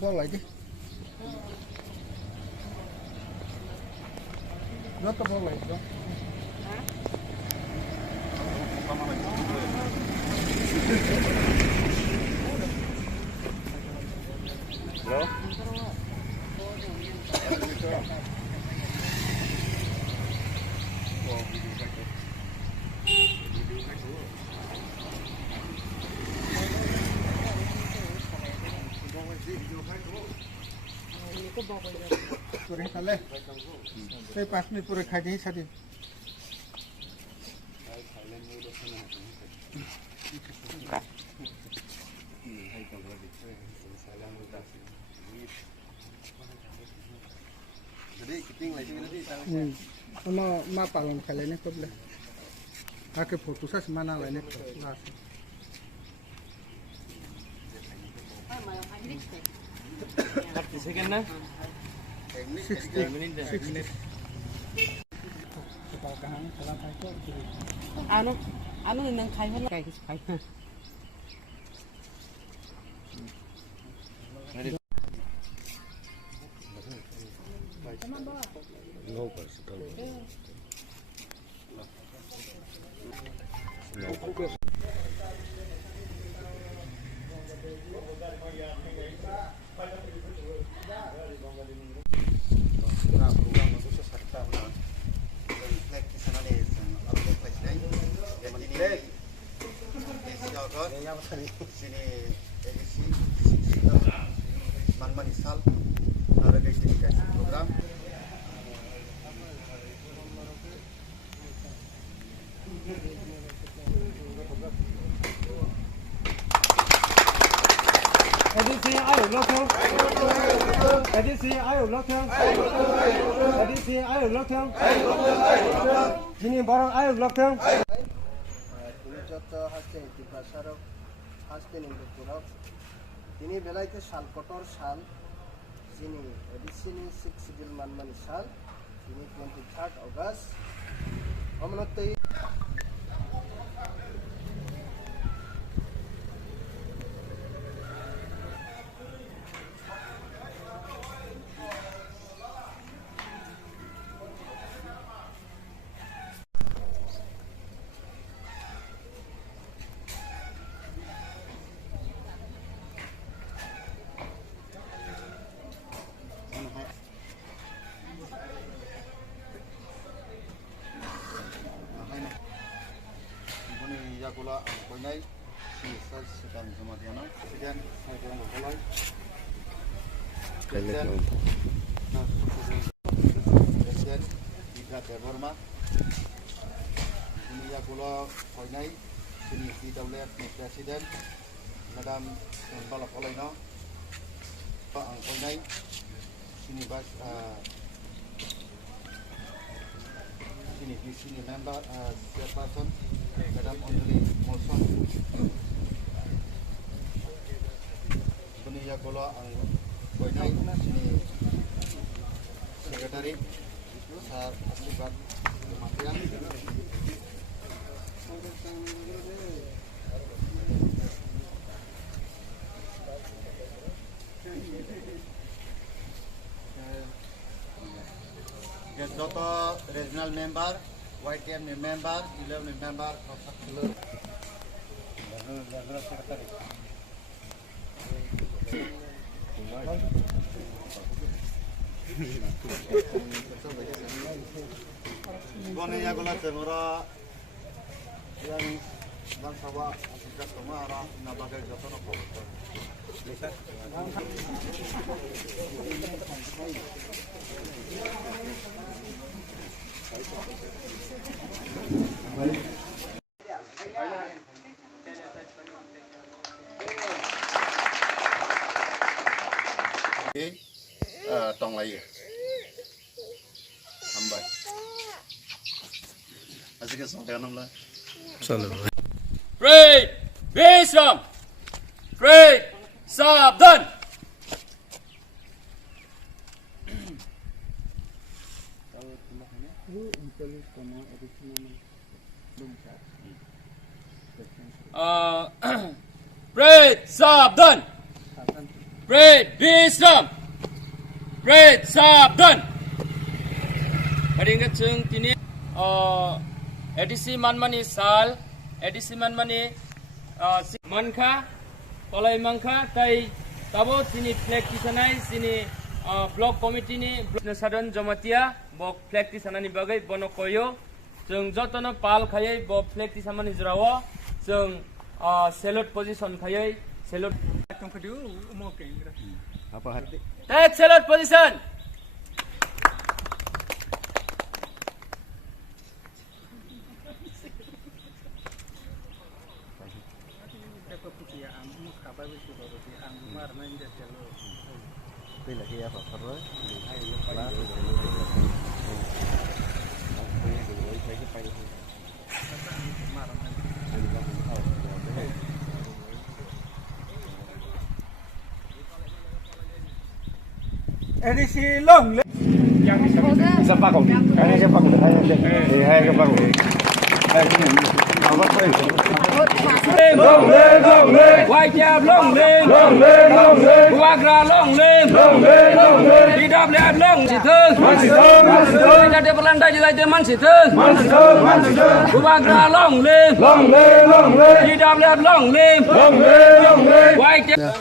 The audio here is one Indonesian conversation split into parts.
bol lagi. Berapa bol lagi? Halo. पूरे खाले ते 5 मिनट पूरे खा के ही साथी ma palon khale ne koble ake photo sa mana la ne la 30 second na 60 minutes ano nang khai hết cái khai sini edisi Manma Sal program edisi ayo lokal edisi ayo lokal edisi ayo lokal sini barang ayo lokal Palaijakha Haste Gwnangui Haste Gwnangui ini belaite sal kotor sal sini edisi 6 Manma Sal ini 23 August omnotai Yakula Koinai, si Sal sedang Somadiana, kemudian saya bilang berkolai. Kemudian Ttaadc Manma ini Yakula Koinai, sini Ttaadc Presiden, Madam Bala Kolaino, Pak Koinai, sini Bas. Sini member chairperson Madam Only Molson Bunia Gola ang Koinai sini sekretari besar akibat kematian Dr. Regional Member, YTM Member, 11 Member of Sakilur. Secretary. Gonenya gula temura yang bangsawa asikat kemara nabagai jotono ko. Tong lagi, sampai. Masih kesempatan enam lah. Great! Visram! Great! Sabdan! Great! Sabdan! Parade, Visram. Parade, Sabdan. Haringat sung tini edisi Manma Sal, edisi Manma Mankha, Palai Mangkha, tai tabo tini flag tisanai sini block committee ni sadan jamatia bo flag tisanani bagai bono koyo jeng jotono pal khayai bo flag tisamani jrawa jeng salute position khayai salute take salute position. Edisi long le. Siapa kau? Kayaknya siapa kau? Hai siapa kau? Long le. White jab long le. Buagra long le. Tidak lihat long situ. Tidak ada pelanda juga teman situ. Buagra long le. Tidak lihat long le. White jab.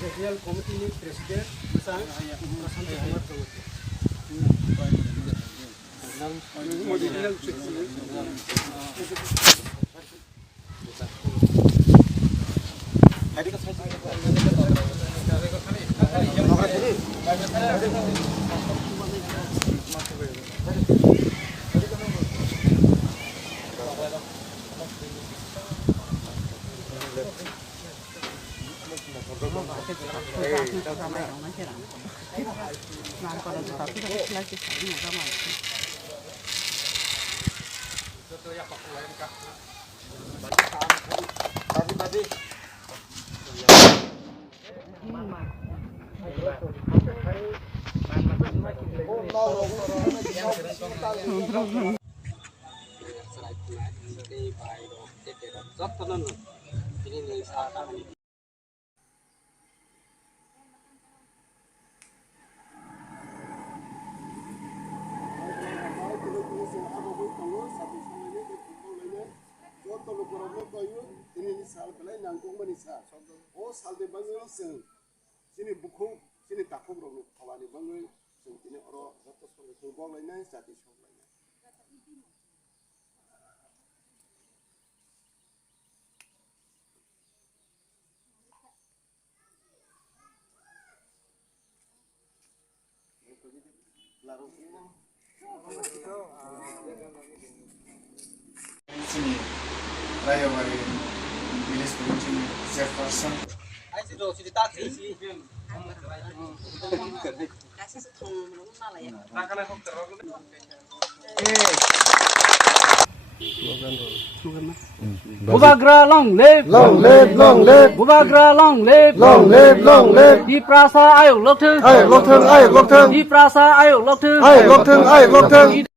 Regional Committee President Sang ini sal pelai nangkung mani sal. Oh sal de bangun seng. Sini buku, sini takuk rogu kawani bangun seng. Ini orang satu sore tumbang lainnya, jati sok lainnya. Larung ini. Sini. Raya bari village committee chairperson. Ai si do si Ttaadc si. Kasih thong mana lah ya. Rakana hok terok. Bubagra long live. Bubagra long live. Di prasa ayo lok thung. Di prasa ayo lok thung.